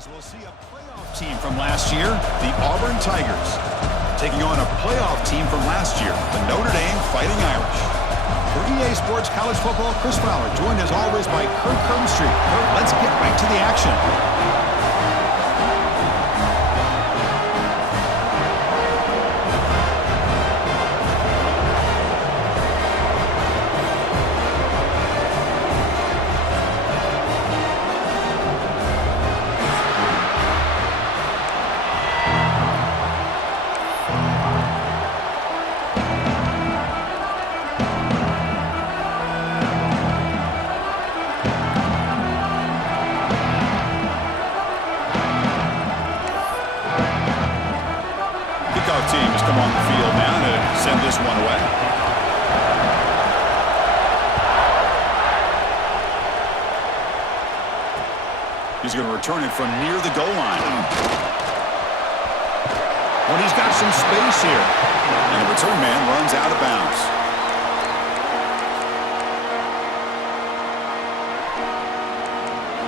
As we'll see a playoff team from last year, the Auburn Tigers, taking on a playoff team from last year, the Notre Dame Fighting Irish. For EA Sports College Football, Chris Fowler, joined as always by Kurt Cumstreet. Kurt, let's get right to the action. Team has come on the field now to send this one away. He's going to return it from near the goal line. When he's got some space here. And the return man runs out of bounds.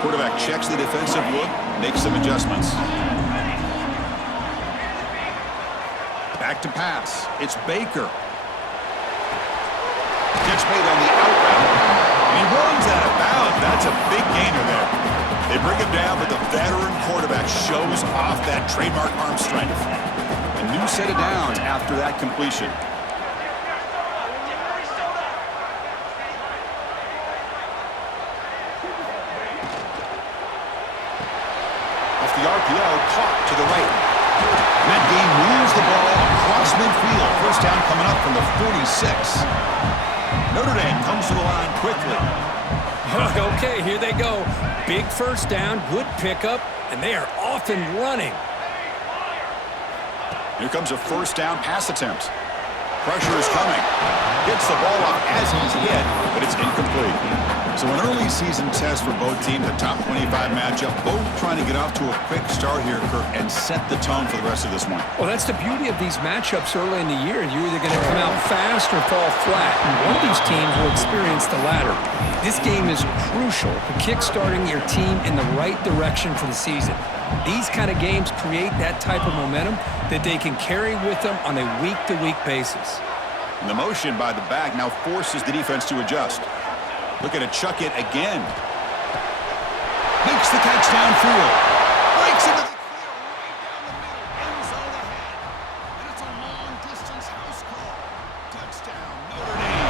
Quarterback checks the defensive look, makes some adjustments. Back to pass. It's Baker. Gets made on the out route. And he runs out of bounds. That's a big gainer there. They bring him down, but the veteran quarterback shows off that trademark arm strength. A new set of downs after that completion. Off the RPO, caught to the right. That game moves the ball across midfield. First down coming up from the 46. Notre Dame comes to the line quickly. Okay, here they go. Big first down, good pickup, and they are off and running. Here comes a first down pass attempt. Pressure is coming. Gets the ball off as he's hit, but it's incomplete. So an early season test for both teams, a top 25 matchup. Both trying to get off to a quick start here, Kirk, and set the tone for the rest of this one. Well, that's the beauty of these matchups early in the year. You're either going to come out fast or fall flat. And one of these teams will experience the latter. This game is crucial for kickstarting your team in the right direction for the season. These kind of games create that type of momentum that they can carry with them on a week-to-week basis. And the motion by the back now forces the defense to adjust. Looking to chuck it again. Makes the catch downfield. Breaks into the clear right down the middle. End zone ahead. And it's a long-distance house call. Touchdown, Notre Dame.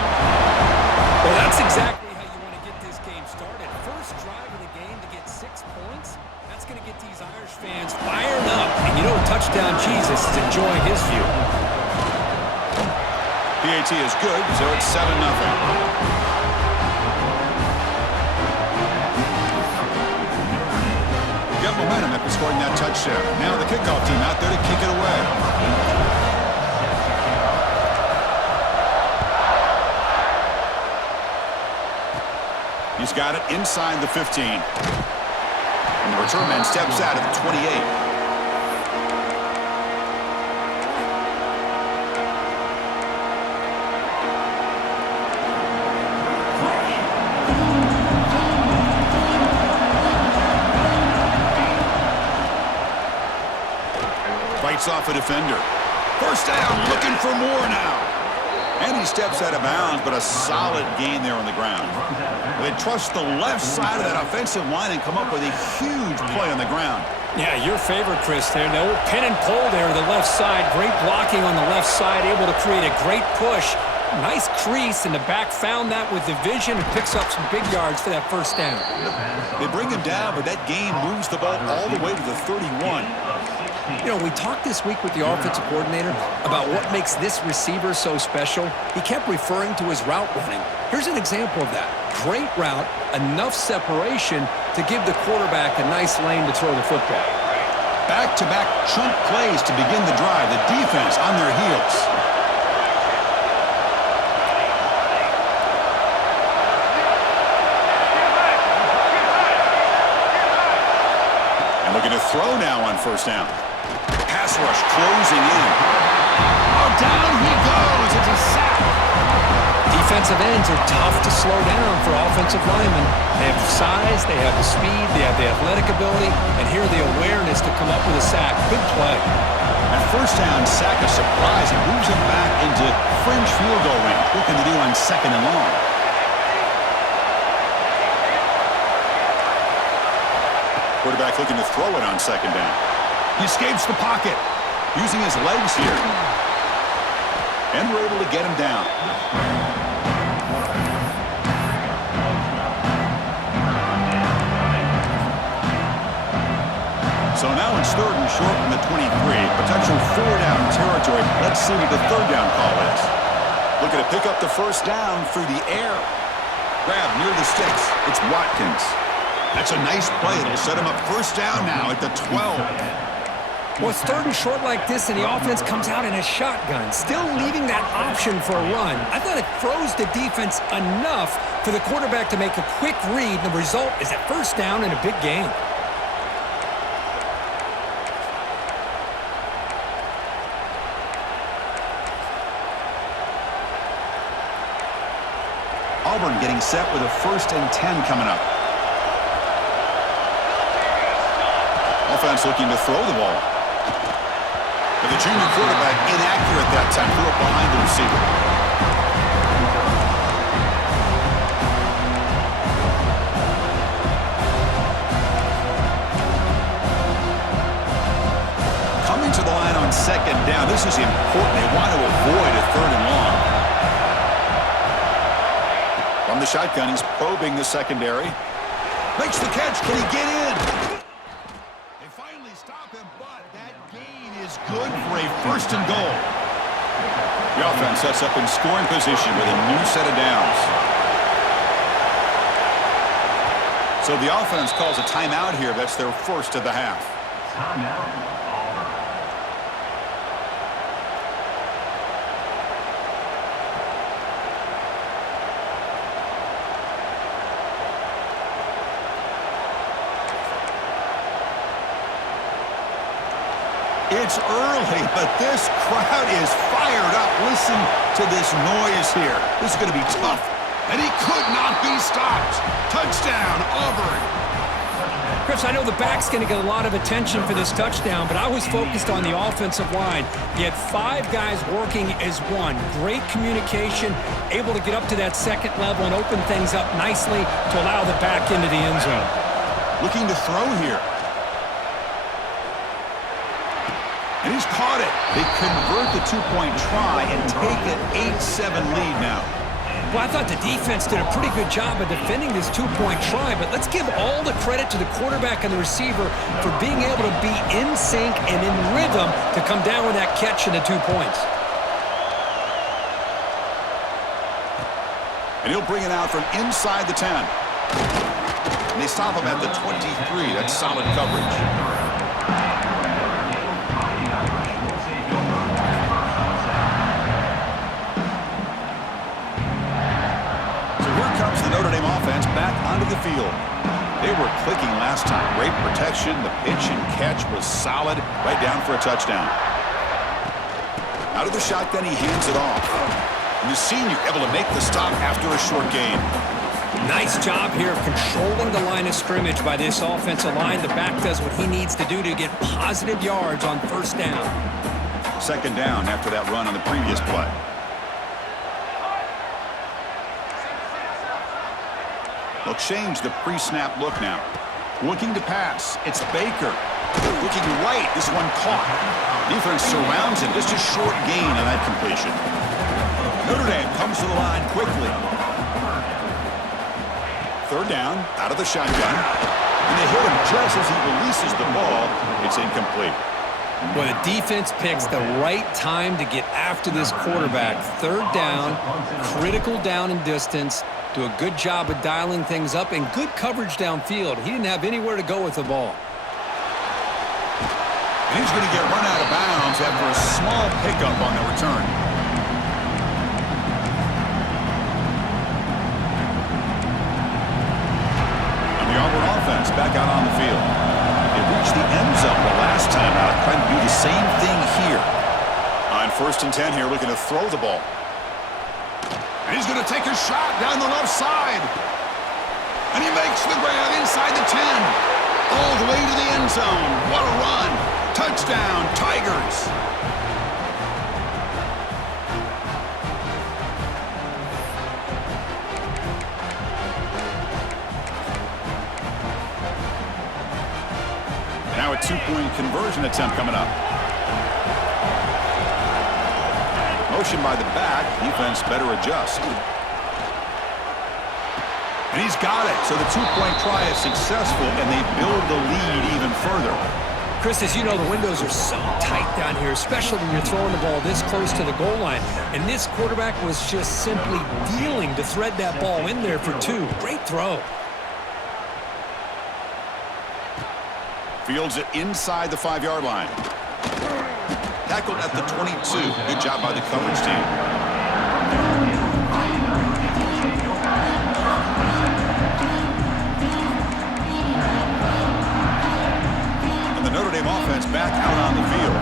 Well, that's exactly how you want to get this game started. First drive of the game to get 6 points. That's going to get these Irish fans fired up. And you know Touchdown Jesus is enjoying his view. PAT is good, so it's 7-0. Got momentum after scoring that touchdown. Now the kickoff team out there to kick it away. He's got it inside the 15. And the return man steps out at the 28. Fights off a defender. First down, looking for more now. And he steps out of bounds, but a solid gain there on the ground. They trust the left side of that offensive line and come up with a huge play on the ground. Yeah, your favorite, Chris, there. No pin and pull there on the left side. Great blocking on the left side, able to create a great push. Nice crease, and the back found that with the vision and picks up some big yards for that first down. They bring him down, but that gain moves the ball all the way to the 31. You know, we talked this week with the offensive coordinator about what makes this receiver so special. He kept referring to his route running. Here's an example of that. Great route, enough separation to give the quarterback a nice lane to throw the football. Back-to-back chunk plays to begin the drive. The defense on their heels. And looking to throw now on first down. Pass rush closing in. Oh, down he goes. It's a sack. defensive ends are tough to slow down for offensive linemen. They have the size, they have the speed, they have the athletic ability, and here the awareness to come up with a sack. Good play. At first down, sack a surprise. It moves him back into fringe field goal range. Looking to do on 2nd and long. Quarterback looking to throw it on 2nd down. He escapes the pocket, using his legs here. And we're able to get him down. So now it's 3rd and short from the 23. Potential 4-down territory. Let's see what the 3rd down call is. Looking to pick up the 1st down through the air. Grab near the sticks. It's Watkins. That's a nice play. It'll set him up 1st down now at the 12. Well, it's 3rd and short like this, and the offense comes out in a shotgun, still leaving that option for a run. I thought it froze the defense enough for the quarterback to make a quick read. The result is a 1st down and a big gain. Auburn getting set with a 1st and 10 coming up. Offense looking to throw the ball. But the junior quarterback inaccurate that time. Threw it behind the receiver. Coming to the line on 2nd down. This is important. They want to avoid a 3rd and long. From the shotgun, he's probing the secondary. Makes the catch. Can he get in? They finally stop him, but that gain is good for a 1st and goal. The offense sets up in scoring position with a new set of downs. So the offense calls a timeout here. That's their 1st of the half. Timeout. It's early, but this crowd is fired up. Listen to this noise here. This is going to be tough. And he could not be stopped. Touchdown, Auburn. Chris, I know the back's going to get a lot of attention for this touchdown, but I was focused on the offensive line. You had 5 guys working as one. Great communication, able to get up to that 2nd level and open things up nicely to allow the back into the end zone. Looking to throw here. And he's caught it. They convert the 2-point try and take an 8-7 lead now. Well, I thought the defense did a pretty good job of defending this 2-point try, but let's give all the credit to the quarterback and the receiver for being able to be in sync and in rhythm to come down with that catch and the 2 points. And he'll bring it out from inside the 10. And they stop him at the 23. That's solid coverage. The Notre Dame offense back onto the field. They were clicking last time. Great protection. The pitch and catch was solid. Right down for a touchdown. Out of the shotgun, he hands it off. And the senior able to make the stop after a short gain. Nice job here of controlling the line of scrimmage by this offensive line. The back does what he needs to do to get positive yards on 1st down. 2nd down after that run on the previous play. They'll change the pre-snap look now. Looking to pass. It's Baker. Looking right. This one caught. Defense surrounds him. Just a short gain on that completion. Notre Dame comes to the line quickly. 3rd down, out of the shotgun. And they hit him just as he releases the ball. It's incomplete. Well, the defense picks the right time to get after this quarterback. 3rd down, critical down and distance. Do a good job of dialing things up and good coverage downfield. He didn't have anywhere to go with the ball. And he's going to get run out of bounds after a small pickup on the return. And the Auburn offense back out on the field. It reached the end zone the last time out, trying to do the same thing here. On 1st and 10 here, looking to throw the ball. And he's going to take a shot down the left side. And he makes the grab inside the 10. All the way to the end zone. What a run. Touchdown, Tigers. Now a two-point conversion attempt coming up. Motion by the back. Defense better adjust. And he's got it. So the two-point try is successful, and they build the lead even further. Chris, as you know, the windows are so tight down here, especially when you're throwing the ball this close to the goal line. And this quarterback was just simply dealing to thread that ball in there for two. Great throw. Fields it inside the 5-yard line. Tackled at the 22. Good job by the coverage team. And the Notre Dame offense back out on the field.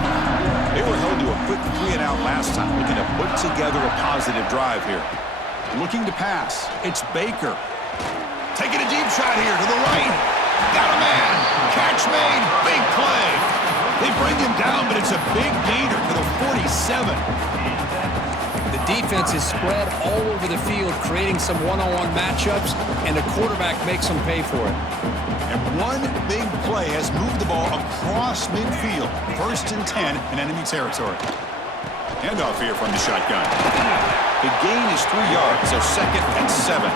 They were held to a quick 3-and-out last time, looking to put together a positive drive here. Looking to pass. It's Baker. Taking a deep shot here to the right. Got a man. Catch made. Big play. They bring him down, but it's a big gainer to the 47. The defense is spread all over the field, creating some one-on-one matchups, and the quarterback makes them pay for it. And one big play has moved the ball across midfield. 1st and 10 in enemy territory. Handoff here from the shotgun. The gain is 3 yards, so 2nd and 7.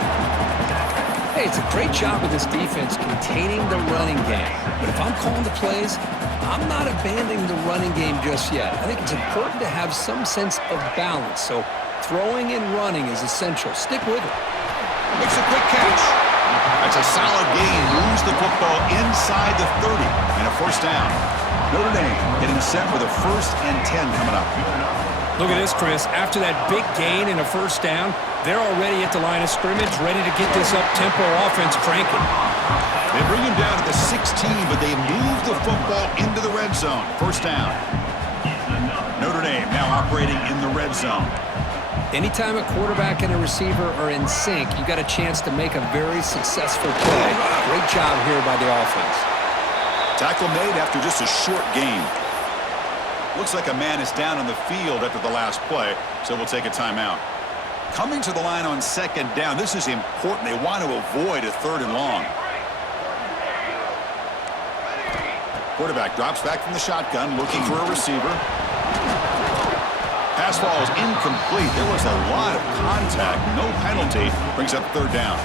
Hey, it's a great job of this defense containing the running game. But if I'm calling the plays, I'm not abandoning the running game just yet. I think it's important to have some sense of balance. So throwing and running is essential. Stick with it. Makes a quick catch. That's a solid gain. Moves the football inside the 30 and a 1st down. Notre Dame getting set with a 1st and 10 coming up. Look at this, Chris. After that big gain and a 1st down, they're already at the line of scrimmage, ready to get this up-tempo offense cranking. They bring him down to the 16, but they move the football into the red zone. 1st down. Notre Dame now operating in the red zone. Anytime a quarterback and a receiver are in sync, you got a chance to make a very successful play. Great job here by the offense. Tackle made after just a short gain. Looks like a man is down on the field after the last play, so we'll take a timeout. Coming to the line on 2nd down, this is important. They want to avoid a 3rd and long. Quarterback drops back from the shotgun, looking for a receiver. Pass ball is incomplete. There was a lot of contact. No penalty. Brings up 3rd down.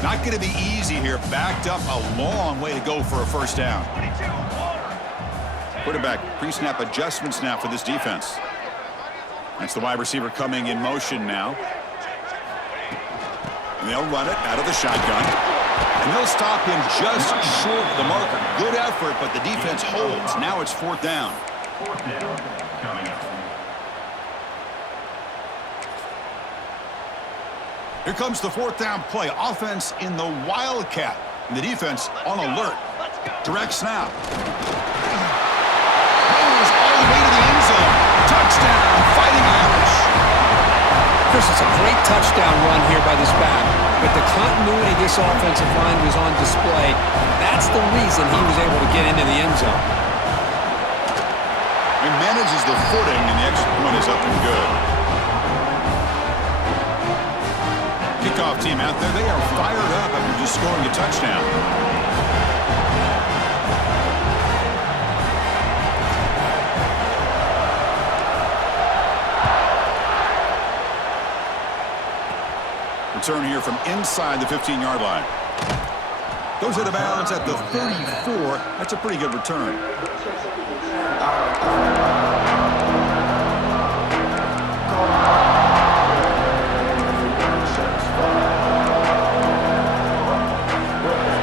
Not going to be easy here. Backed up a long way to go for a 1st down. Quarterback pre-snap adjustments now for this defense. That's the wide receiver coming in motion now. And they'll run it out of the shotgun. And they'll stop him just short of the marker. Good effort, but the defense holds. Now it's 4th down. 4th down coming up. Here comes the 4th down play. Offense in the Wildcat. And the defense on alert. Direct snap. Goes all the way to the end zone. Touchdown, Fighting Irish. Chris, it's a great touchdown run here by this back. But the continuity this offensive line was on display. That's the reason he was able to get into the end zone. He manages the footing, and the extra point is up and good. kickoff team out there, they are fired up after just scoring a touchdown. Return here from inside the 15-yard line. Goes out of bounds at the 34. That's a pretty good return.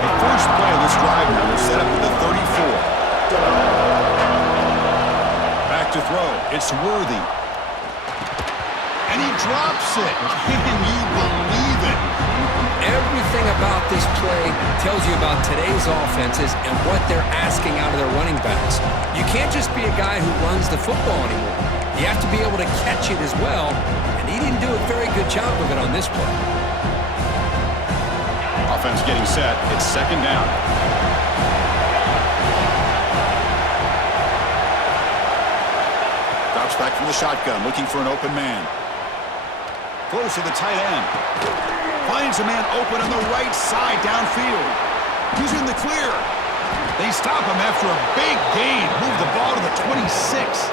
The first play of this drive now is set up at the 34. Back to throw. It's Worthy. And he drops it. Can you believe it? Everything about this play tells you about today's offenses and what they're asking out of their running backs. You can't just be a guy who runs the football anymore. You have to be able to catch it as well, and he didn't do a very good job of it on this play. Offense getting set. It's second down. Drops back from the shotgun, looking for an open man. Close to the tight end. Finds a man open on the right side downfield. He's in the clear. They stop him after a big gain. Move the ball to the 26.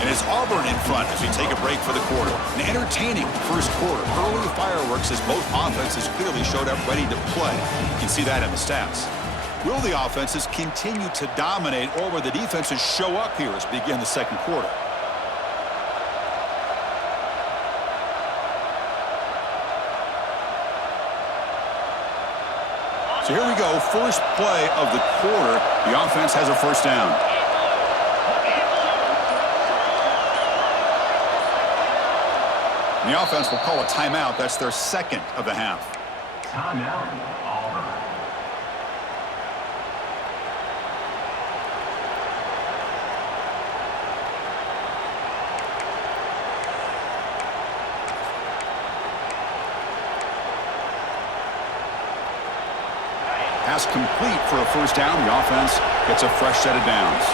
And it's Auburn in front as we take a break for the quarter. An entertaining first quarter. Early fireworks as both offenses clearly showed up ready to play. You can see that in the stats. Will the offenses continue to dominate, or will the defenses show up here as we begin the second quarter? So here we go. First play of the quarter. The offense has a first down. The offense will call a timeout. That's their second of the half. Timeout, Auburn. Pass complete for a first down. The offense gets a fresh set of downs.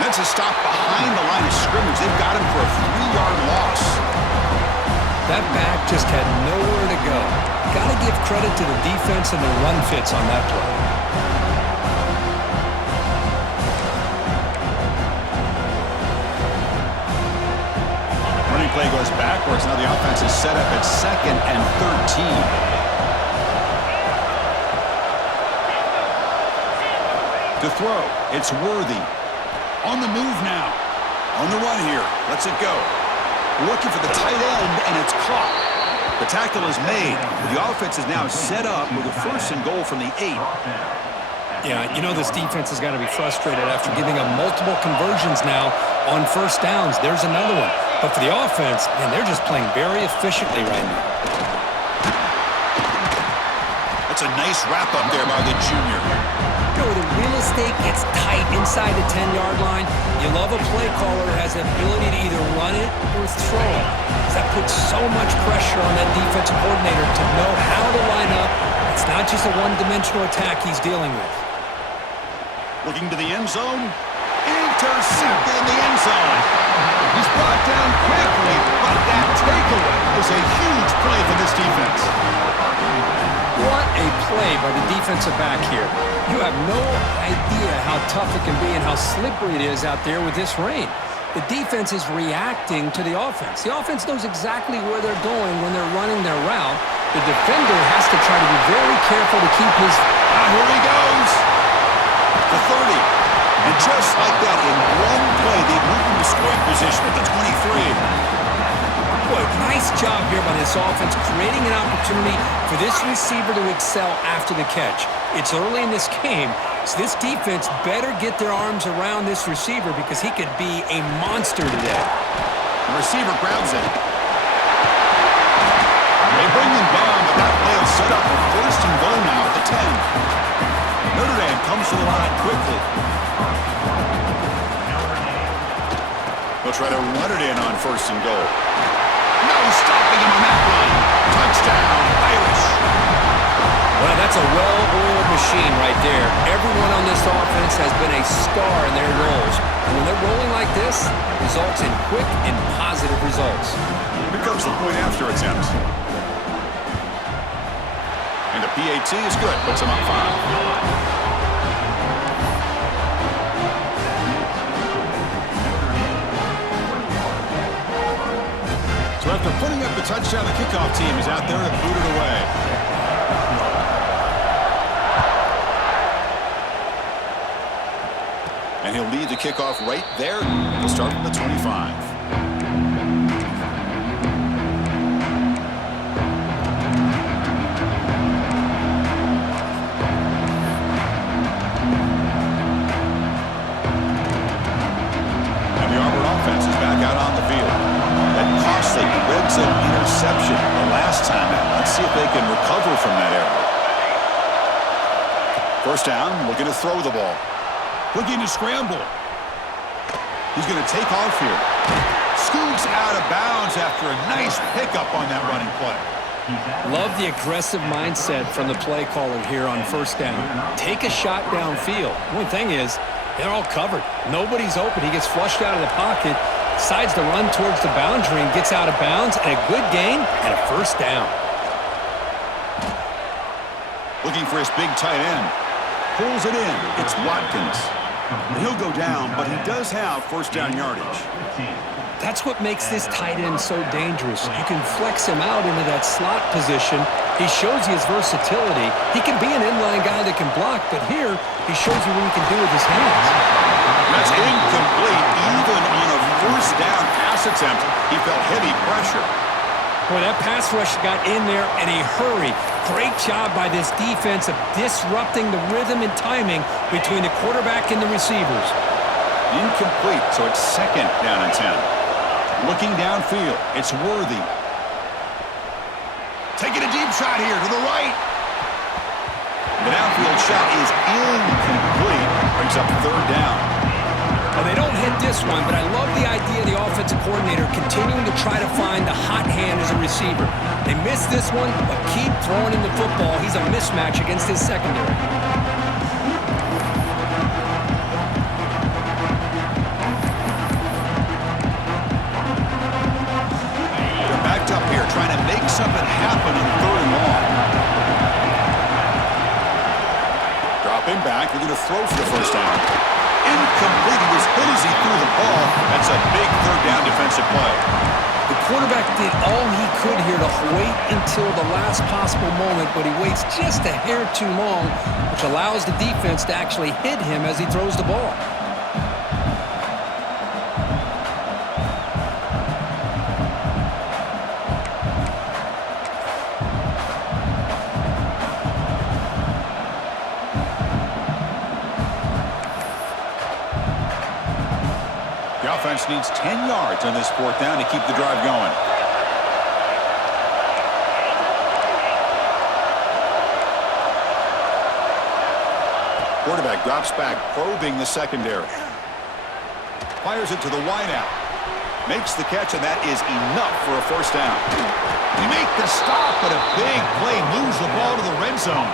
That's a stop behind the line of scrimmage. They've got him for a 3-yard loss. That back just had nowhere to go. Got to give credit to the defense and the run fits on that play. Running play goes backwards. Now the offense is set up at 2nd and 13. To throw, it's Worthy. On the move now. On the run here. Lets it go. Looking for the tight end, and it's caught. The tackle is made. The offense is now set up with a first and goal from the 8. Yeah, you know this defense has got to be frustrated after giving up multiple conversions now on first downs. There's another one. But for the offense, man, they're just playing very efficiently right now. That's a nice wrap-up there by the junior. You know, the real estate gets tight inside the 10-yard line. You love a play caller who has the ability to either run it or throw it. That puts so much pressure on that defensive coordinator to know how to line up. It's not just a one-dimensional attack he's dealing with. Looking to the end zone. Intercepted in the end zone. He's brought down quickly, but that takeaway is a huge play for this defense. What a play by the defensive back here. You have no idea how tough it can be and how slippery it is out there with this rain. The defense is reacting to the offense. The offense knows exactly where they're going when they're running their route. The defender has to try to be very careful to keep his... Here he goes. The 30. And just like that, in one play, they moved into scoring position at the 23. Boy, nice job here by this offense, creating an opportunity for this receiver to excel after the catch. It's early in this game, so this defense better get their arms around this receiver because he could be a monster today. The receiver grabs it. They bring him down, but that play will set up a first and goal now at the 10. Notre Dame comes to the line quickly. They'll try to run it in on 1st and goal. No stopping him on that run. Touchdown, Irish. Well, that's a well-oiled machine right there. Everyone on this offense has been a star in their roles. And when they're rolling like this, it results in quick and positive results. Here comes the point after attempt. And the PAT is good. Puts him up 5. So after putting up the touchdown, the kickoff team is out there to boot it away. And he'll lead the kickoff right there. He'll start from the 25. Interception the last time out. Let's see if they can recover from that error. 1st down, looking to throw the ball. Looking to scramble. He's going to take off here. Scoots out of bounds after a nice pickup on that running play. Love the aggressive mindset from the play caller here on 1st down. Take a shot downfield. One thing is, they're all covered. Nobody's open. He gets flushed out of the pocket, decides to run towards the boundary and gets out of bounds, and a good gain and a 1st down. Looking for his big tight end. Pulls it in. It's Watkins. And he'll go down, but he does have 1st down yardage. That's what makes this tight end so dangerous. You can flex him out into that slot position. He shows you his versatility. He can be an inline guy that can block, but here he shows you what he can do with his hands. That's incomplete. Even on a 1st down pass attempt, he felt heavy pressure. Boy, that pass rush got in there in a hurry. Great job by this defense of disrupting the rhythm and timing between the quarterback and the receivers. Incomplete, so it's 2nd down and 10. Looking downfield, it's Worthy. Taking a deep shot here to the right. The downfield shot is incomplete. Brings up 3rd down. Well, they don't hit this one, but I love the idea of the offensive coordinator continuing to try to find the hot hand as a receiver. They missed this one, but keep throwing him the football. He's a mismatch against his secondary. They're backed up here, trying to make something happen in 3rd and long. Dropping back, they're going to throw for the 1st down. Incomplete. He was hit as he threw the ball. That's a big 3rd down defensive play. The quarterback did all he could here to wait until the last possible moment, but he waits just a hair too long, which allows the defense to actually hit him as he throws the ball. Offense needs 10 yards on this 4th down to keep the drive going. Quarterback drops back, probing the secondary. Fires it to the wideout. Makes the catch, and that is enough for a 1st down. They make the stop, but a big play moves the ball to the red zone.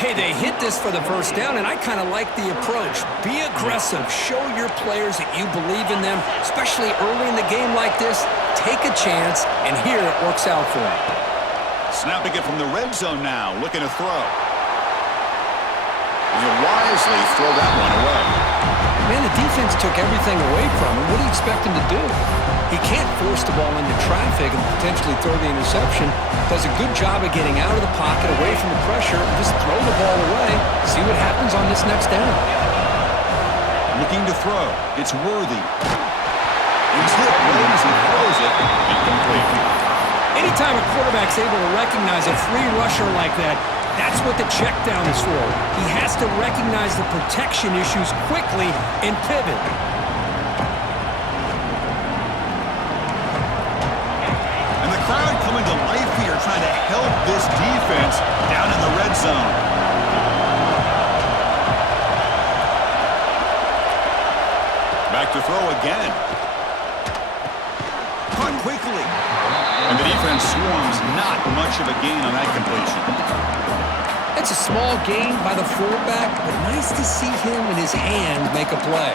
Hey, they hit this for the 1st down, and I kind of like the approach. Be aggressive. Show your players that you believe in them, especially early in the game like this. Take a chance, and here it works out for them. Snapping it from the red zone now, looking to throw. And he'll wisely throw that one away. Man, the defense took everything away from him. What do you expect him to do? He can't force the ball into traffic and potentially throw the interception. Does a good job of getting out of the pocket, away from the pressure, and just throw the ball away. See what happens on this next down. Looking to throw. It's Worthy. He's hit right as he throws it. Incomplete. Anytime a quarterback's able to recognize a free rusher like that, that's what the check down is for. He has to recognize the protection issues quickly and pivot. And the crowd coming to life here, trying to help this defense down in the red zone. Back to throw throw again. Caught quickly. And the defense swarms. Not much of a gain on that completion. It's a small gain by the fullback, but nice to see him and his hand make a play.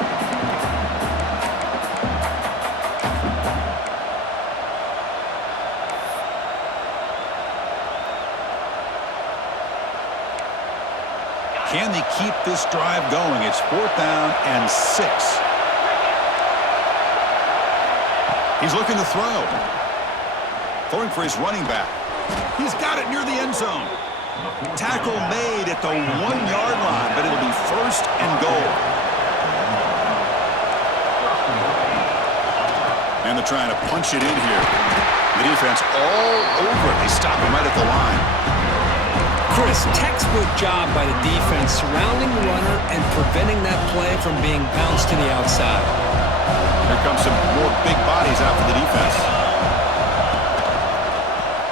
Can they keep this drive going? It's 4th down and 6. He's looking to throw. Throwing for his running back. He's got it near the end zone. Tackle made at the 1-yard line, but it'll be 1st and goal. And they're trying to punch it in here. The defense all over it. They stop him right at the line. Chris, textbook job by the defense surrounding the runner and preventing that play from being bounced to the outside. Here comes some more big bodies out for the defense.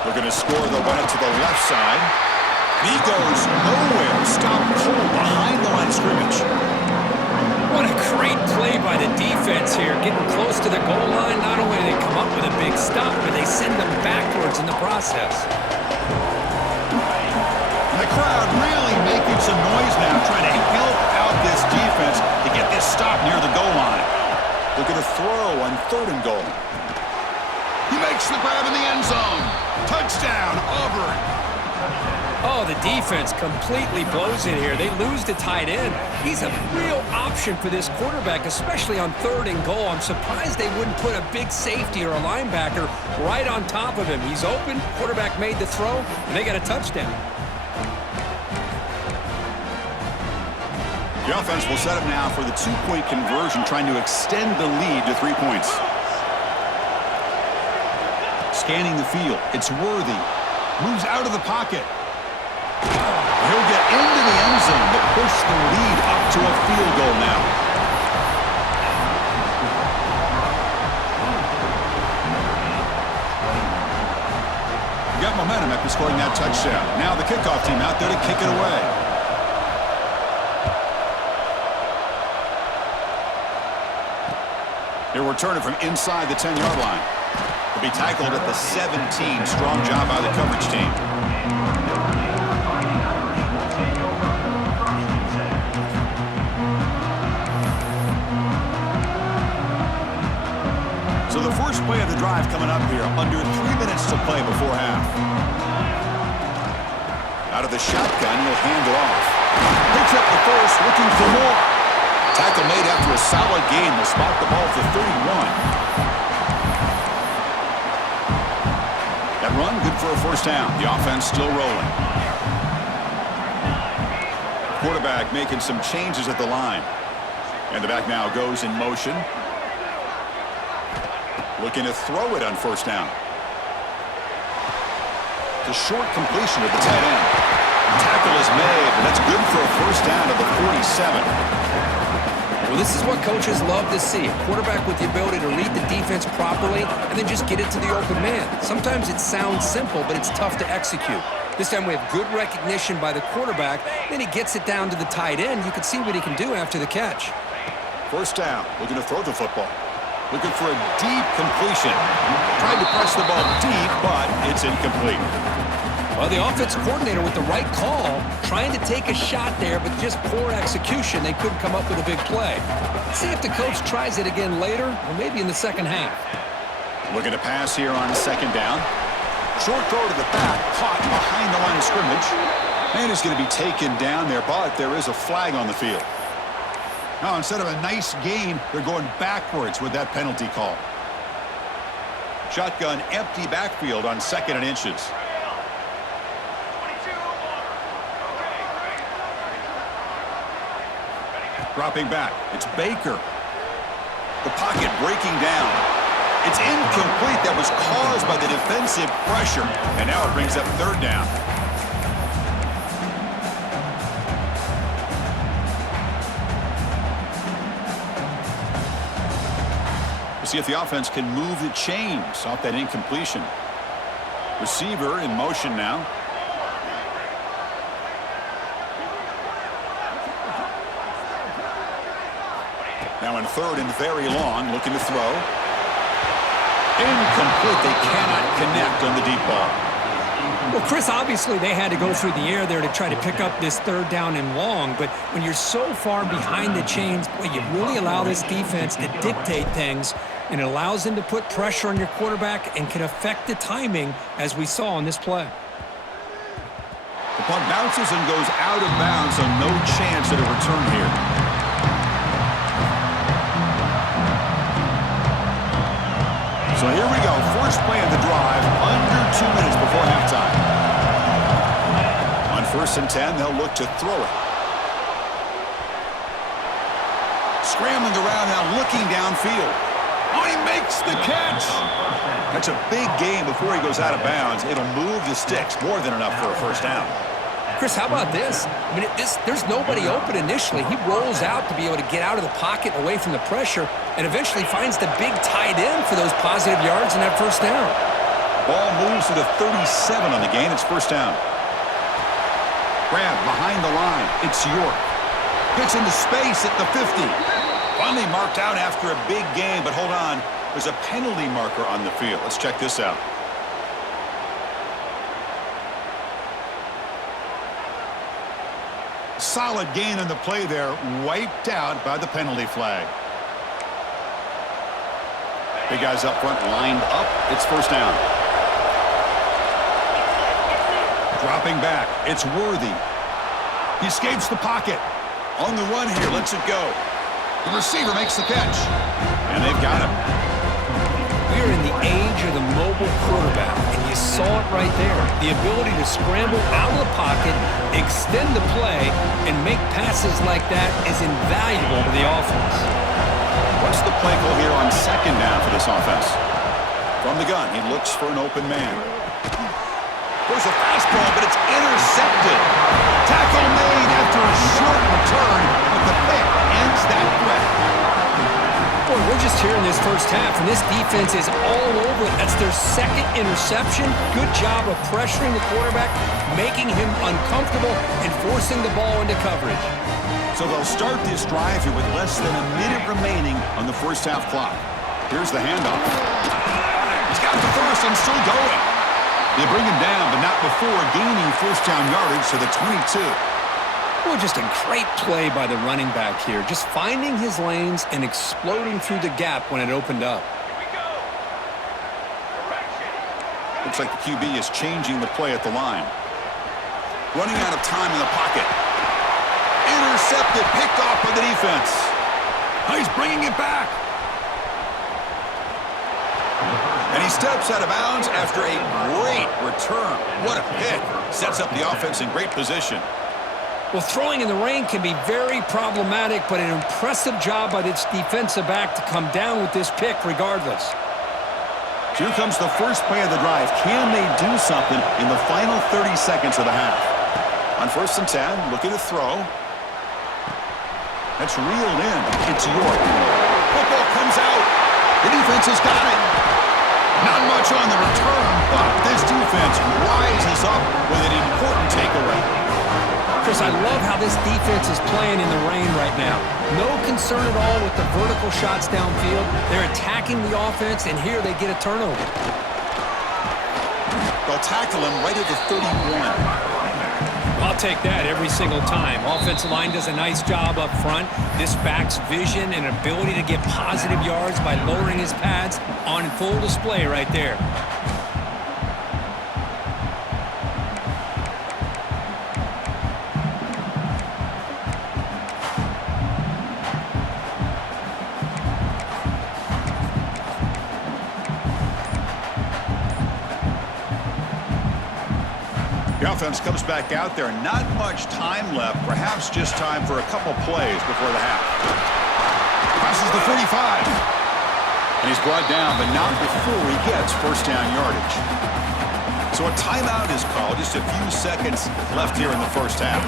Looking to score, they'll run it to the left side. And he goes nowhere. Stop cold behind the line of scrimmage. What a great play by the defense here. Getting close to the goal line, not only do they come up with a big stop, but they send them backwards in the process. The crowd really making some noise now, trying to help out this defense to get this stop near the goal line. Looking to throw on 3rd and goal. He makes the grab in the end zone. Touchdown, Auburn. Oh, the defense completely blows it here. They lose the tight end. He's a real option for this quarterback, especially on 3rd and goal. I'm surprised they wouldn't put a big safety or a linebacker right on top of him. He's open, quarterback made the throw, and they got a touchdown. The offense will set up now for the 2-point conversion, trying to extend the lead to 3 points. Scanning the field. It's Worthy. Moves out of the pocket. He'll get into the end zone to push the lead up to a field goal now. Got momentum after scoring that touchdown. Now the kickoff team out there to kick it away. He'll return it from inside the 10-yard line. He'll be tackled at the 17. Strong job by the coverage team. So the first play of the drive coming up here. Under 3 minutes to play before half. Out of the shotgun, he'll hand it off. Picks up the first, looking for more. Tackle made after a solid gain. They'll spot the ball for 31. That run, good for a 1st down. The offense still rolling. Quarterback making some changes at the line. And the back now goes in motion. Looking to throw it on 1st down. It's a short completion of the tight end. Tackle is made, but that's good for a 1st down at the 47. Well, this is what coaches love to see. A quarterback with the ability to read the defense properly and then just get it to the open man. Sometimes it sounds simple, but it's tough to execute. This time we have good recognition by the quarterback. Then he gets it down to the tight end. You can see what he can do after the catch. 1st down. Looking to throw the football. Looking for a deep completion. Tried to press the ball deep, but it's incomplete. Well, the offense coordinator with the right call, trying to take a shot there, but just poor execution. They couldn't come up with a big play. Let's see if the coach tries it again later, or maybe in the second half. Looking to pass here on 2nd down. Short throw to the back, caught behind the line of scrimmage. And is going to be taken down there, but there is a flag on the field. Now, instead of a nice gain, they're going backwards with that penalty call. Shotgun, empty backfield on 2nd and inches. Dropping back. It's Baker. The pocket breaking down. It's incomplete. That was caused by the defensive pressure. And now it brings up 3rd down. We'll see if the offense can move the chains off that incompletion. Receiver in motion now. Now in third and very long, looking to throw. Incomplete. They cannot connect on the deep ball. Well, Chris, obviously they had to go through the air there to try to pick up this third down and long, but when you're so far behind the chains, boy, you really allow this defense to dictate things, and it allows them to put pressure on your quarterback and can affect the timing, as we saw on this play. The punt bounces and goes out of bounds, so no chance at a return here. So here we go. First play of the drive, under 2 minutes before halftime. On 1st and 10, they'll look to throw it. Scrambling around now, looking downfield. Oh, he makes the catch. That's a big gain before he goes out of bounds. It'll move the sticks more than enough for a first down. Chris, how about this? I mean, there's nobody open initially. He rolls out to be able to get out of the pocket away from the pressure and eventually finds the big tight end for those positive yards in that first down. Ball moves to the 37 on the gain. It's first down. Grab behind the line. It's York. Gets into space at the 50. Finally marked out after a big gain, but hold on. There's a penalty marker on the field. Let's check this out. Solid gain on the play there, wiped out by the penalty flag. Big guys up front lined up. It's first down. Dropping back. It's Worthy. He escapes the pocket. On the run here, lets it go. The receiver makes the catch. And they've got him. We are in the age of the mobile quarterback, and you saw it right there. The ability to scramble out of the pocket, extend the play, and make passes like that is invaluable to the offense. What's the play call here on second down for this offense? From the gun, he looks for an open man. There's a fastball, but it's intercepted. Tackle made after a short return, but the pick ends that threat. Boy, we're just here in this first half, and this defense is all over it. That's their second interception. Good job of pressuring the quarterback, making him uncomfortable, and forcing the ball into coverage. So they'll start this drive here with less than a minute remaining on the first half clock. Here's the handoff. He's got the first and still going. They bring him down, but not before gaining first down yardage to the 22. Well, just a great play by the running back here. Just finding his lanes and exploding through the gap when it opened up. Looks like the QB is changing the play at the line. Running out of time in the pocket. Intercepted, picked off by the defense. Oh, he's bringing it back. And he steps out of bounds after a great return. What a pick. Sets up the offense in great position. Well, throwing in the rain can be very problematic, but an impressive job by this defensive back to come down with this pick regardless. Here comes the first play of the drive. Can they do something in the final 30 seconds of the half? On 1st and 10, looking to throw. That's reeled in. It's York. Football comes out. The defense has got it. Not much on the return, but this defense rises up with an important takeaway. Chris, I love how this defense is playing in the rain right now. No concern at all with the vertical shots downfield. They're attacking the offense, and here they get a turnover. They'll tackle him right at the 31. I'll take that every single time. Offensive line does a nice job up front. This back's vision and ability to get positive yards by lowering his pads on full display right there. The offense comes back out there. Not much time left. Perhaps just time for a couple plays before the half. Passes the 45. And he's brought down, but not before he gets first down yardage. So a timeout is called. Just a few seconds left here in the first half.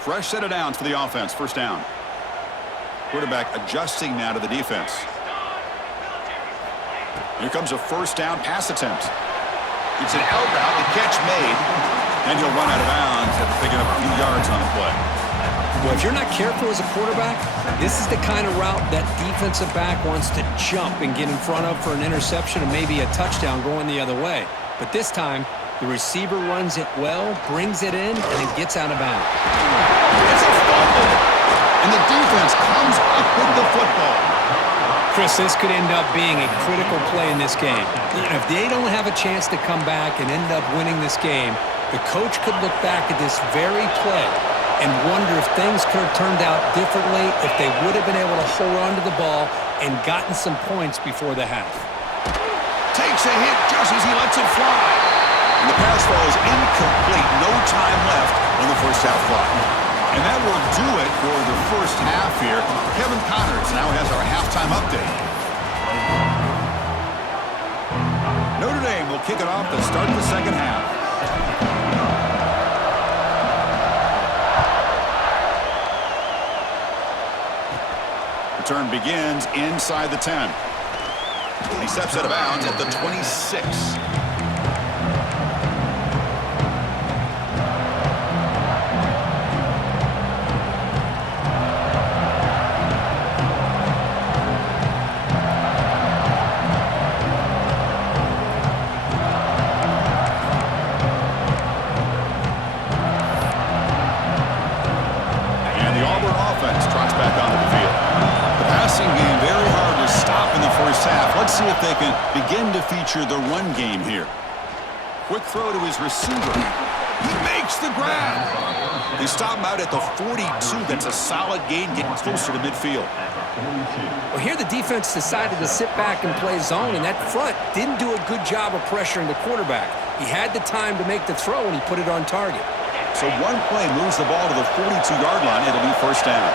Fresh set of downs for the offense. First down. Quarterback adjusting now to the defense. Here comes a first down pass attempt. It's an out route, the catch made, and he'll run out of bounds after picking up a few yards on the play. Well, if you're not careful as a quarterback, this is the kind of route that defensive back wants to jump and get in front of for an interception and maybe a touchdown going the other way. But this time, the receiver runs it well, brings it in, and it gets out of bounds. It's a fumble, and the defense comes up with the football. Chris, this could end up being a critical play in this game. If they don't have a chance to come back and end up winning this game, the coach could look back at this very play and wonder if things could have turned out differently, if they would have been able to hold on to the ball and gotten some points before the half. Takes a hit just as he lets it fly. And the pass falls incomplete. No time left on the first half clock. And that will do it for the first half here. Kevin Connors now has our halftime update. Notre Dame will kick it off to start the second half. Return begins inside the 10. He steps out of bounds at the 26. And the Auburn offense trots back onto the field. Passing game very hard to stop in the first half. Let's see if they can begin to feature the run game here. Quick throw to his receiver. He makes the grab. They stop him out at the 42. That's a solid gain, getting closer to midfield. Well, here the defense decided to sit back and play zone, and that front didn't do a good job of pressuring the quarterback. He had the time to make the throw, and he put it on target. So one play moves the ball to the 42-yard line. It'll be first down.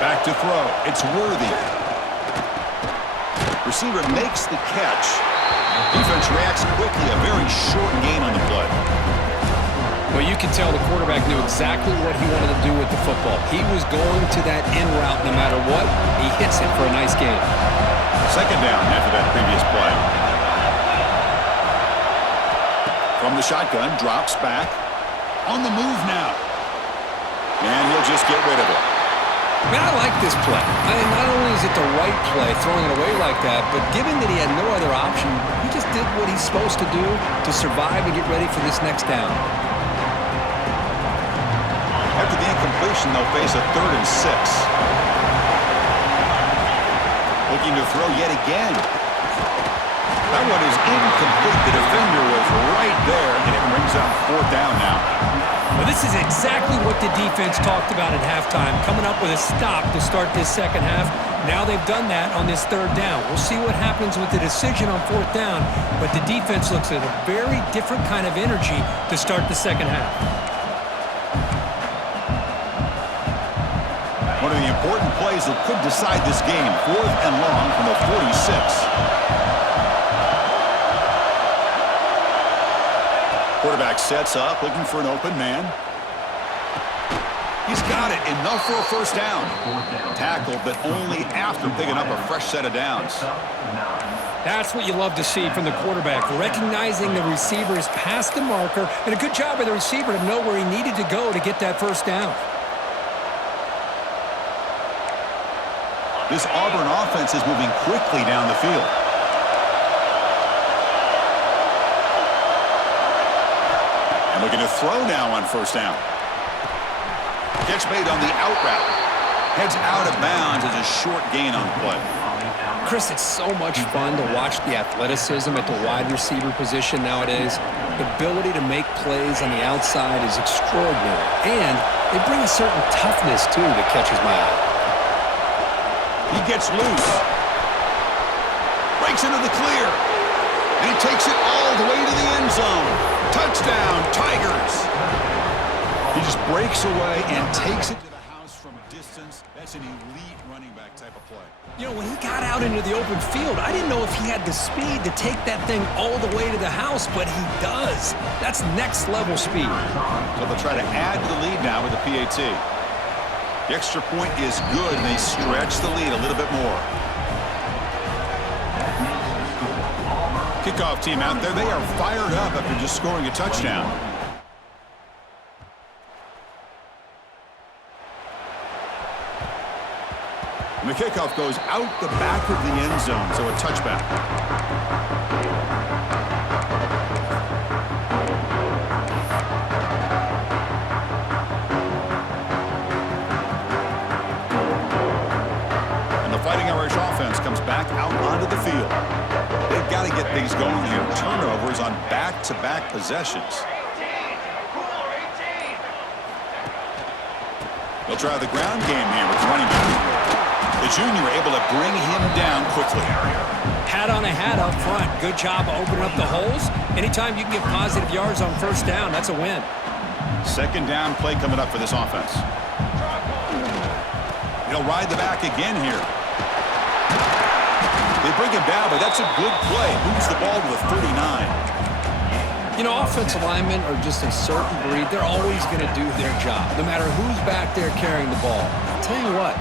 Back to throw. It's Worthy. Receiver makes the catch. Defense reacts quickly. A very short gain on the play. Well, you can tell the quarterback knew exactly what he wanted to do with the football. He was going to that in route no matter what. He hits it for a nice gain. Second down after that previous play. From the shotgun, drops back. On the move now. And he'll just get rid of it. Man, I like this play. I mean, not only is it the right play, throwing it away like that, but given that he had no other option, he just did what he's supposed to do to survive and get ready for this next down. After the incompletion, they'll face a 3rd and 6. Looking to throw yet again. That one is incomplete. The defender was right there, and it brings up 4th down now. Well, this is exactly what the defense talked about at halftime, coming up with a stop to start this second half. Now they've done that on this 3rd down. We'll see what happens with the decision on 4th down, but the defense looks at a very different kind of energy to start the second half. One of the important plays that could decide this game, 4th and long from the 46. Quarterback sets up, looking for an open man. He's got it, enough for a first down. Tackled, but only after picking up a fresh set of downs. That's what you love to see from the quarterback, recognizing the receiver is past the marker, and a good job by the receiver to know where he needed to go to get that first down. This Auburn offense is moving quickly down the field. And looking to throw now on first down. Catch made on the out route. Heads out of bounds as a short gain on the play. Chris, it's so much fun to watch the athleticism at the wide receiver position nowadays. The ability to make plays on the outside is extraordinary. And they bring a certain toughness, too, that catches my eye. He gets loose. Breaks into the clear. And he takes it all the way to the end zone. Touchdown, Tigers. He just breaks away and takes it to the house from a distance. That's an elite running back type of play. You know, when he got out into the open field, I didn't know if he had the speed to take that thing all the way to the house, but he does. That's next level speed. So they'll try to add to the lead now with the PAT. The extra point is good, and they stretch the lead a little bit more. Kickoff team out there, they are fired up after just scoring a touchdown. And the kickoff goes out the back of the end zone, so a touchback. And the Fighting Irish offense comes back out onto the field. They've got to get things going here. Turnovers on back-to-back possessions. They'll try the ground game here with running back. The junior able to bring him down quickly. Hat on a hat up front. Good job opening up the holes. Anytime you can get positive yards on first down, that's a win. Second down play coming up for this offense. He'll ride the back again here. They bring him down, but that's a good play. Moves the ball to the 39. You know, offensive linemen are just a certain breed. They're always going to do their job, no matter who's back there carrying the ball. I'll tell you what,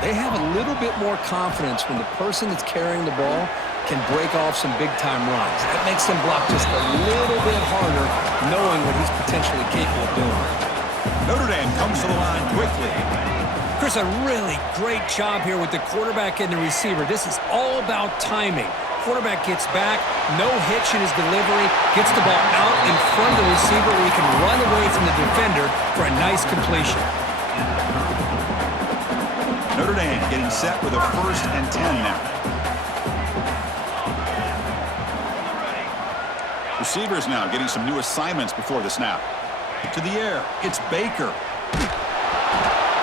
they have a little bit more confidence when the person that's carrying the ball can break off some big-time runs. That makes them block just a little bit harder, knowing what he's potentially capable of doing. Notre Dame comes to the line quickly. Chris, a really great job here with the quarterback and the receiver. This is all about timing. Quarterback gets back, no hitch in his delivery, gets the ball out in front of the receiver where he can run away from the defender for a nice completion. Notre Dame getting set with a 1st and 10 now. Receivers now getting some new assignments before the snap. To the air, it's Baker.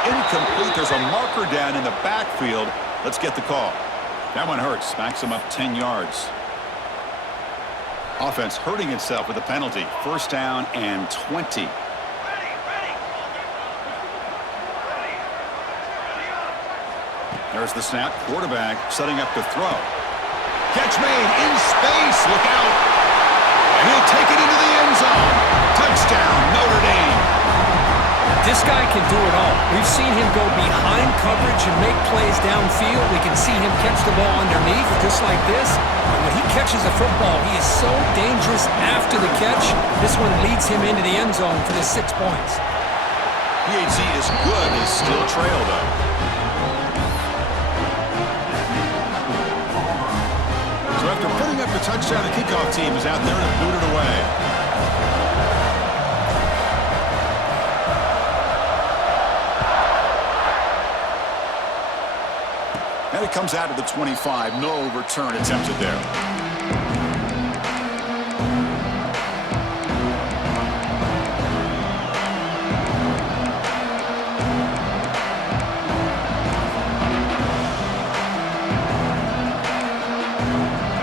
Incomplete. There's a marker down in the backfield. Let's get the call. That one hurts. Backs him up 10 yards. Offense hurting itself with a penalty. 1st down and 20. There's the snap. Quarterback setting up to throw. Catch made in space. Look out. And he'll take it into the end zone. Touchdown, Notre Dame. This guy can do it all. We've seen him go behind coverage and make plays downfield. We can see him catch the ball underneath just like this. And when he catches a football, he is so dangerous after the catch. This one leads him into the end zone for the 6 points. PHC is good. They still trail, though. So after putting up the touchdown, the kickoff team is out there to boot it away. And it comes out of the 25. No return attempted there.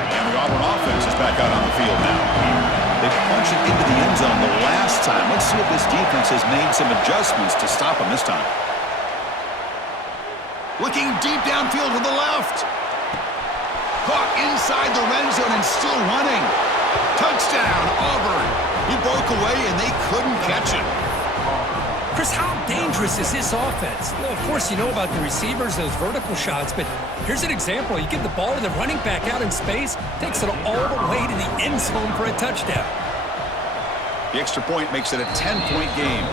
And the Auburn offense is back out on the field now. They punched it into the end zone the last time. Let's see if this defense has made some adjustments to stop them this time. Looking deep downfield to the left. Caught inside the red zone and still running. Touchdown, Auburn. He broke away and they couldn't catch him. Chris, how dangerous is this offense? Well, of course, you know about the receivers, those vertical shots, but here's an example. You get the ball to the running back out in space, takes it all the way to the end zone for a touchdown. The extra point makes it a 10-point game.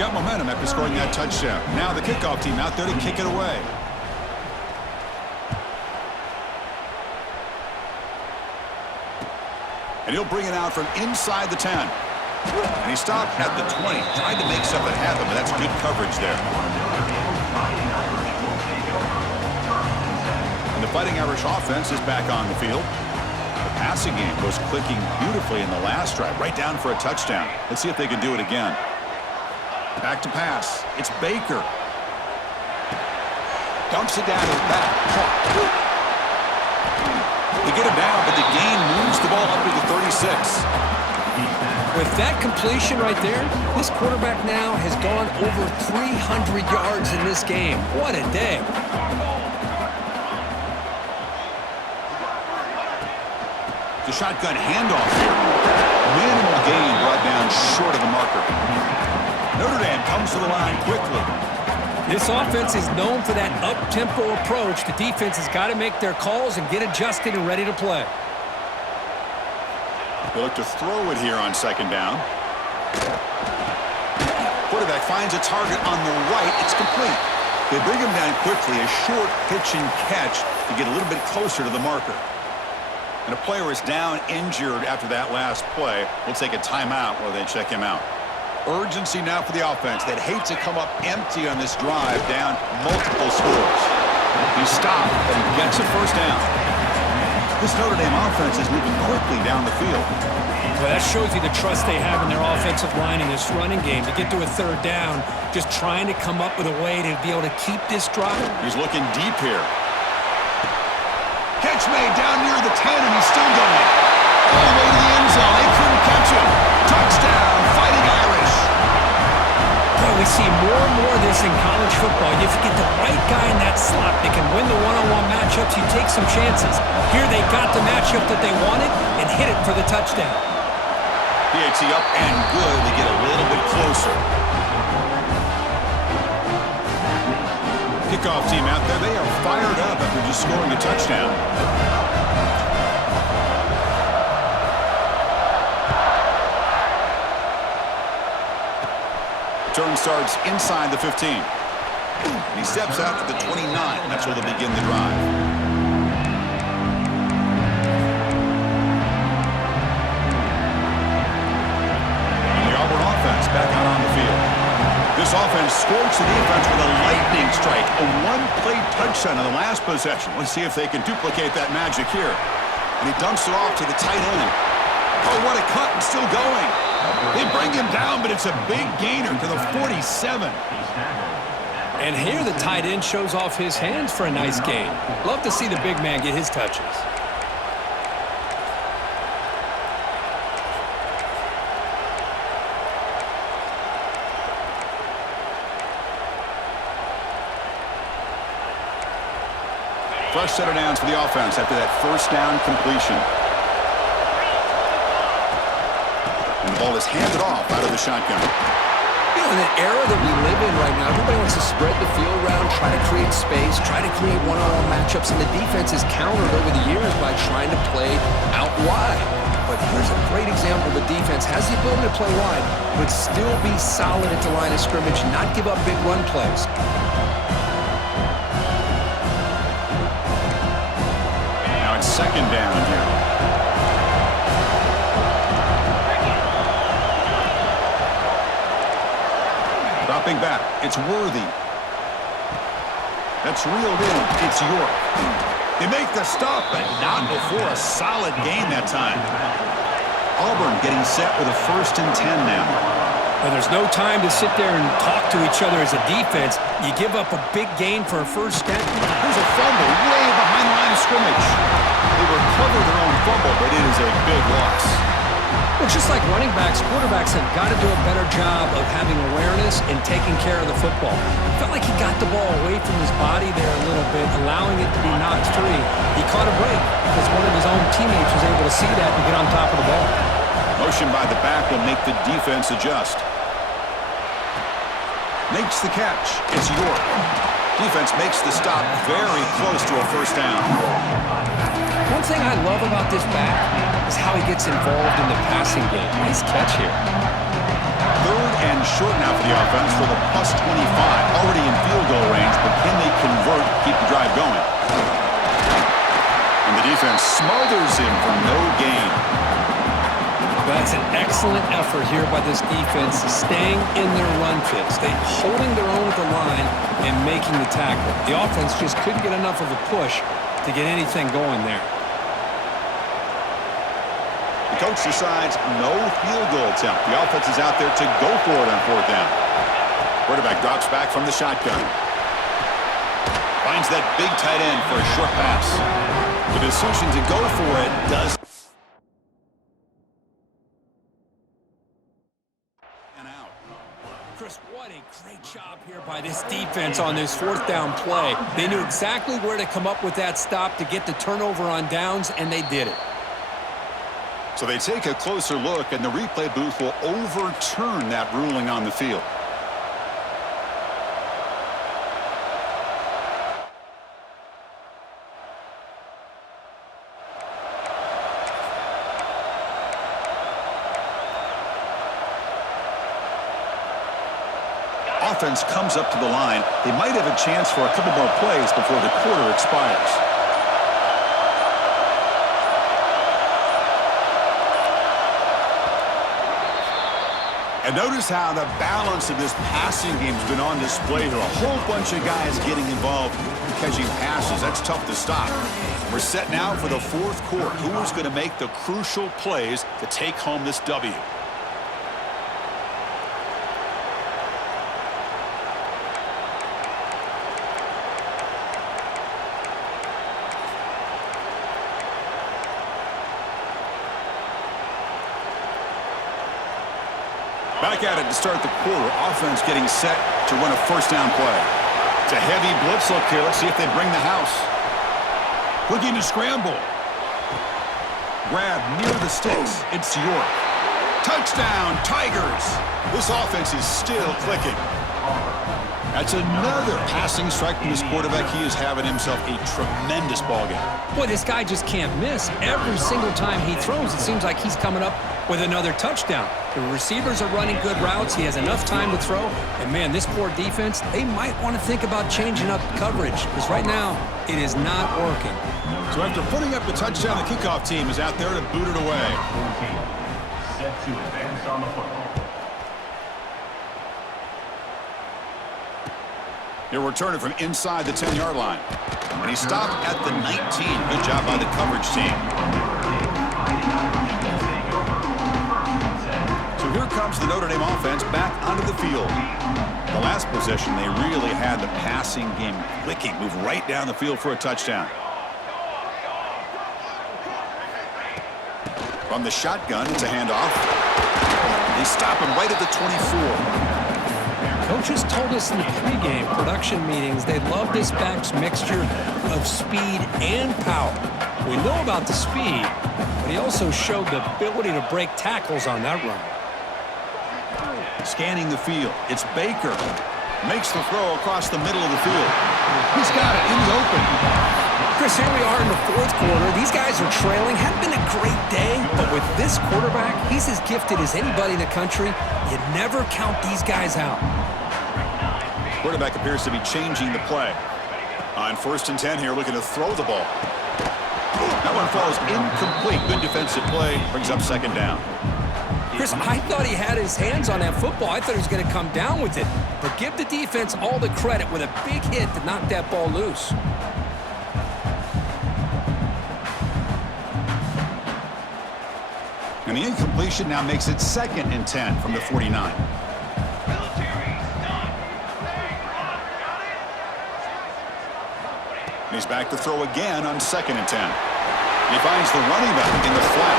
Got momentum after scoring that touchdown. Now the kickoff team out there to kick it away. And he'll bring it out from inside the 10. And he stopped at the 20. Tried to make something happen, but that's good coverage there. And the Fighting Irish offense is back on the field. The passing game was clicking beautifully in the last drive, right down for a touchdown. Let's see if they can do it again. Back to pass. It's Baker. Dumps it down to the back. They get him down, but the gain moves the ball up to the 36. With that completion right there, this quarterback now has gone over 300 yards in this game. What a day. The shotgun handoff here. Minimal gain brought down short of the marker. Notre Dame comes to the line quickly. This offense is known for that up-tempo approach. The defense has got to make their calls and get adjusted and ready to play. They look to throw it here on second down. Quarterback finds a target on the right. It's complete. They bring him down quickly, a short pitch and catch to get a little bit closer to the marker. And a player is down injured after that last play. We'll take a timeout while they check him out. Urgency now for the offense. They'd hate to come up empty on this drive, down multiple scores. He stopped, but he gets a first down. This Notre Dame offense is moving quickly down the field. Well, that shows you the trust they have in their offensive line in this running game. To get to a third down, just trying to come up with a way to be able to keep this drive. He's looking deep here. Catch made down near the 10, and he's still going. All the way to the end zone. They couldn't catch him. Touchdown, Fighting Irish. Boy, we see more and more of this in college football. If you get the right guy in that slot that can win the one-on-one matchups, you take some chances. Here they got the matchup that they wanted and hit it for the touchdown. PAT up and good to get a little bit closer. Kickoff team out there. They are fired up after just scoring a touchdown. Turn starts inside the 15. And he steps out to the 29. That's where they'll begin the drive. Back out on the field. This offense scorched the defense with a lightning strike. A one-play touchdown in the last possession. Let's see if they can duplicate that magic here. And he dumps it off to the tight end. Oh, what a cut, and still going. They bring him down, but it's a big gainer to the 47. And here the tight end shows off his hands for a nice gain. Love to see the big man get his touches. Fresh set of downs for the offense after that first down completion. And the ball is handed off out of the shotgun. You know, in the era that we live in right now, everybody wants to spread the field around, try to create space, try to create one-on-one matchups, and the defense is countered over the years by trying to play out wide. But here's a great example. The defense has the ability to play wide, but still be solid at the line of scrimmage, not give up big run plays. Second down here. Dropping back. It's Worthy. That's reeled in. It's York. They make the stop, but not before a solid gain that time. Auburn getting set with a 1st and 10 now. Well, there's no time to sit there and talk to each other as a defense. You give up a big gain for a first down. There's a fumble way behind the line of scrimmage. They recover their own fumble, but it is a big loss. Well, just like running backs, quarterbacks have got to do a better job of having awareness and taking care of the football. It felt like he got the ball away from his body there a little bit, allowing it to be knocked free. He caught a break because one of his own teammates was able to see that and get on top of the ball. Motion by the back will make the defense adjust. Makes the catch. It's York. Defense makes the stop very close to a first down. One thing I love about this back is how he gets involved in the passing game. Nice catch here. 3rd and short now for the offense for the +25. Already in field goal range, but can they convert, keep the drive going? And the defense smothers him for no gain. That's an excellent effort here by this defense, staying in their run fits. They holding their own at the line and making the tackle. The offense just couldn't get enough of a push to get anything going there. The coach decides no field goal attempt. The offense is out there to go for it on 4th down. Quarterback drops back from the shotgun. Finds that big tight end for a short pass. The decision to go for it does. Chris, what a great job here by this defense on this 4th down play. They knew exactly where to come up with that stop to get the turnover on downs, and they did it. So they take a closer look, and the replay booth will overturn that ruling on the field. Offense comes up to the line. They might have a chance for a couple more plays before the quarter expires. And notice how the balance of this passing game has been on display here. A whole bunch of guys getting involved in catching passes. That's tough to stop. We're set now for the fourth quarter. Who is going to make the crucial plays to take home this W? Back at it to start the quarter. Offense getting set to run a first down play. It's a heavy blitz look here. Let's see if they bring the house. Looking to scramble. Grab near the sticks. It's York. Touchdown, Tigers. This offense is still clicking. That's another passing strike from this quarterback. He is having himself a tremendous ball game. Boy, this guy just can't miss. Every single time he throws, it seems like he's coming up with another touchdown. The receivers are running good routes. He has enough time to throw. And, man, this poor defense, they might want to think about changing up coverage because right now it is not working. So after putting up the touchdown, the kickoff team is out there to boot it away. Set to advance on the football. He'll return it from inside the 10-yard line. And he stopped at the 19. Good job by the coverage team. So here comes the Notre Dame offense back onto the field. The last possession, they really had the passing game clicking. Move right down the field for a touchdown. From the shotgun, it's a handoff. They stop him right at the 24. Coaches told us in the pregame production meetings they love this back's mixture of speed and power. We know about the speed, but he also showed the ability to break tackles on that run. Scanning the field, it's Baker. Makes the throw across the middle of the field. He's got it in the open. Chris, here we are in the fourth quarter. These guys are trailing. Hadn't been a great day, but with this quarterback, he's as gifted as anybody in the country. You never count these guys out. Quarterback appears to be changing the play. On 1st and 10 here, looking to throw the ball. That one falls incomplete. Good defensive play. Brings up second down. Chris, I thought he had his hands on that football. I thought he was going to come down with it. But give the defense all the credit with a big hit to knock that ball loose. And the incompletion now makes it 2nd and 10 from the 49. And he's back to throw again on 2nd and 10. And he finds the running back in the flat.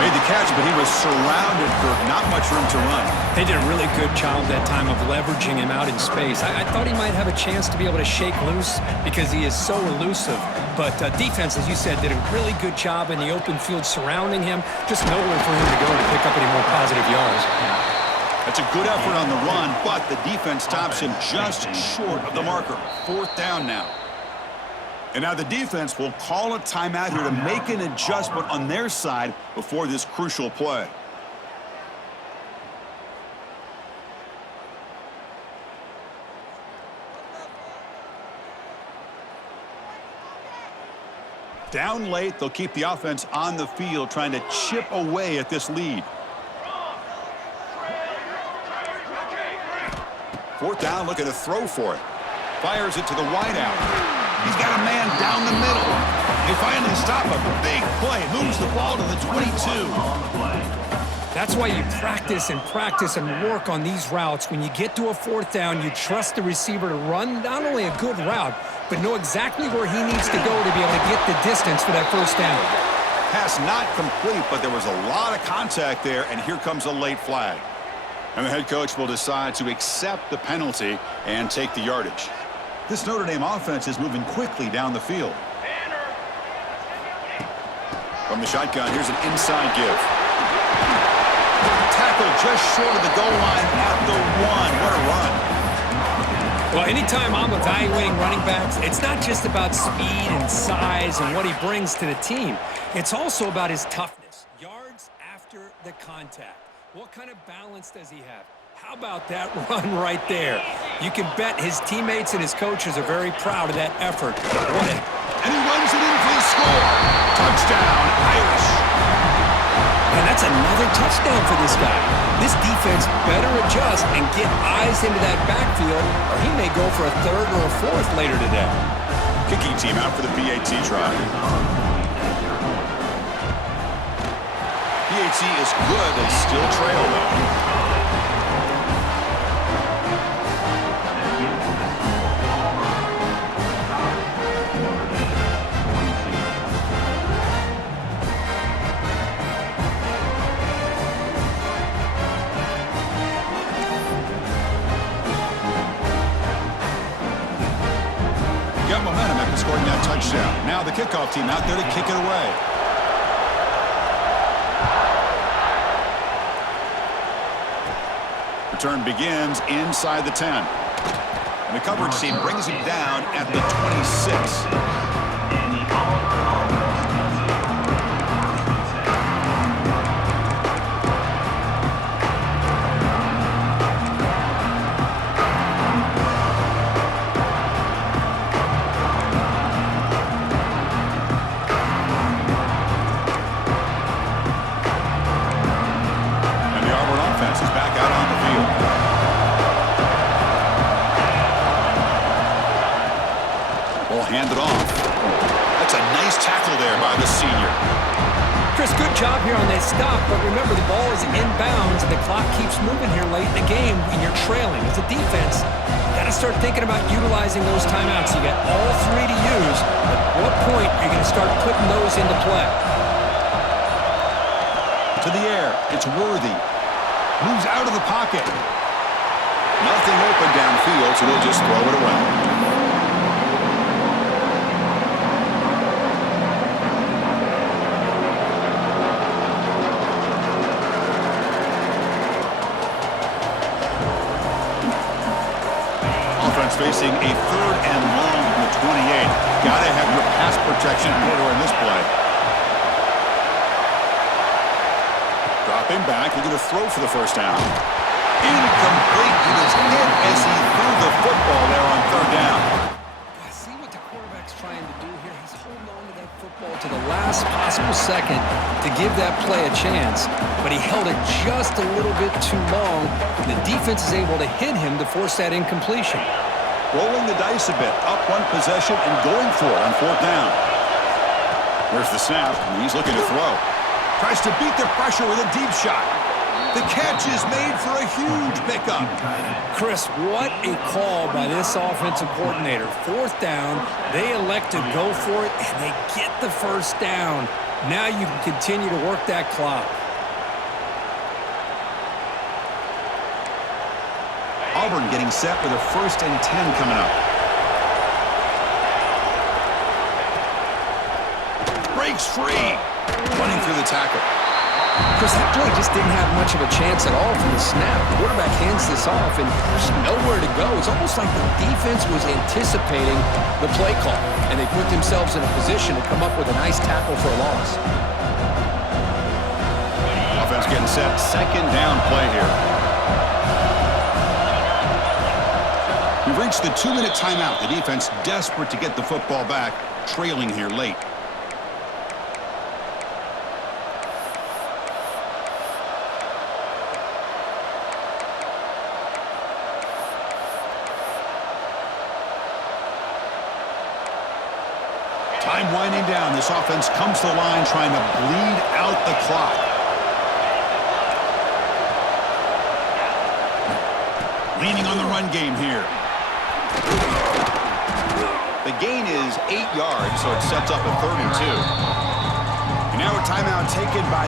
Made the catch, but he was surrounded for not much room to run. They did a really good job that time of leveraging him out in space. I thought he might have a chance to be able to shake loose because he is so elusive. But defense, as you said, did a really good job in the open field surrounding him. Just nowhere for him to go to pick up any more positive yards. That's a good effort on the run, but the defense stops him just short of the marker. 4th down now. And now the defense will call a timeout here to make an adjustment on their side before this crucial play. Down late, they'll keep the offense on the field trying to chip away at this lead. 4th down, looking to throw for it. Fires it to the wideout. He's got a man down the middle. They finally stop him. Big play. Moves the ball to the 22. That's why you practice and work on these routes. When you get to a 4th down, you trust the receiver to run not only a good route, but know exactly where he needs to go to be able to get the distance for that 1st down. Pass not complete, but there was a lot of contact there, and here comes a late flag. And the head coach will decide to accept the penalty and take the yardage. This Notre Dame offense is moving quickly down the field. From the shotgun, here's an inside give. Tackle just short of the goal line at the 1. What a run. Well, anytime I'm evaluating running backs, it's not just about speed and size and what he brings to the team. It's also about his toughness. Yards after the contact. What kind of balance does he have? How about that run right there? You can bet his teammates and his coaches are very proud of that effort. And he runs it in for the score. Touchdown, Irish. And that's another touchdown for this guy. This defense better adjust and get eyes into that backfield, or he may go for a third or a fourth later today. Kicking team out for the PAT try. PAT is good. They still trail, though. Got momentum after scoring that touchdown. Now the kickoff team out there to kick it away. Return begins inside the 10. And the coverage team brings him down at the 26. Handed off. That's a nice tackle there by the senior. Chris, good job here on that stop, but remember the ball is inbounds and the clock keeps moving here late in the game and you're trailing. As a defense, you got to start thinking about utilizing those timeouts. You got all 3 to use. At what point are you going to start putting those into play? To the air. It's Worthy. Moves out of the pocket. Nothing open downfield, so they'll just throw it away. Facing a 3rd and long from the 28. Gotta have your pass protection in order in this play. Dropping back, he's going to throw for the first down. Incomplete. He was hit as he threw the football there on 3rd down. I see what the quarterback's trying to do here. He's holding on to that football to the last possible second to give that play a chance, but he held it just a little bit too long. The defense is able to hit him to force that incompletion. Rolling the dice a bit, up 1 possession and going for it on 4th down. There's the snap, and he's looking to throw. Tries to beat the pressure with a deep shot. The catch is made for a huge pickup. Chris, what a call by this offensive coordinator. 4th down, they elect to go for it, and they get the first down. Now you can continue to work that clock. Auburn getting set with a 1st and 10 coming up. Breaks free. Running through the tackle. Chris, that play just didn't have much of a chance at all from the snap. The quarterback hands this off, and there's nowhere to go. It's almost like the defense was anticipating the play call, and they put themselves in a position to come up with a nice tackle for a loss. Offense getting set. 2nd down play here. We've reached the 2-minute timeout. The defense desperate to get the football back, trailing here late. Time winding down. This offense comes to the line trying to bleed out the clock. Leaning on the run game here. The gain is 8 yards, so it sets up a 3rd and 2. And now a timeout taken by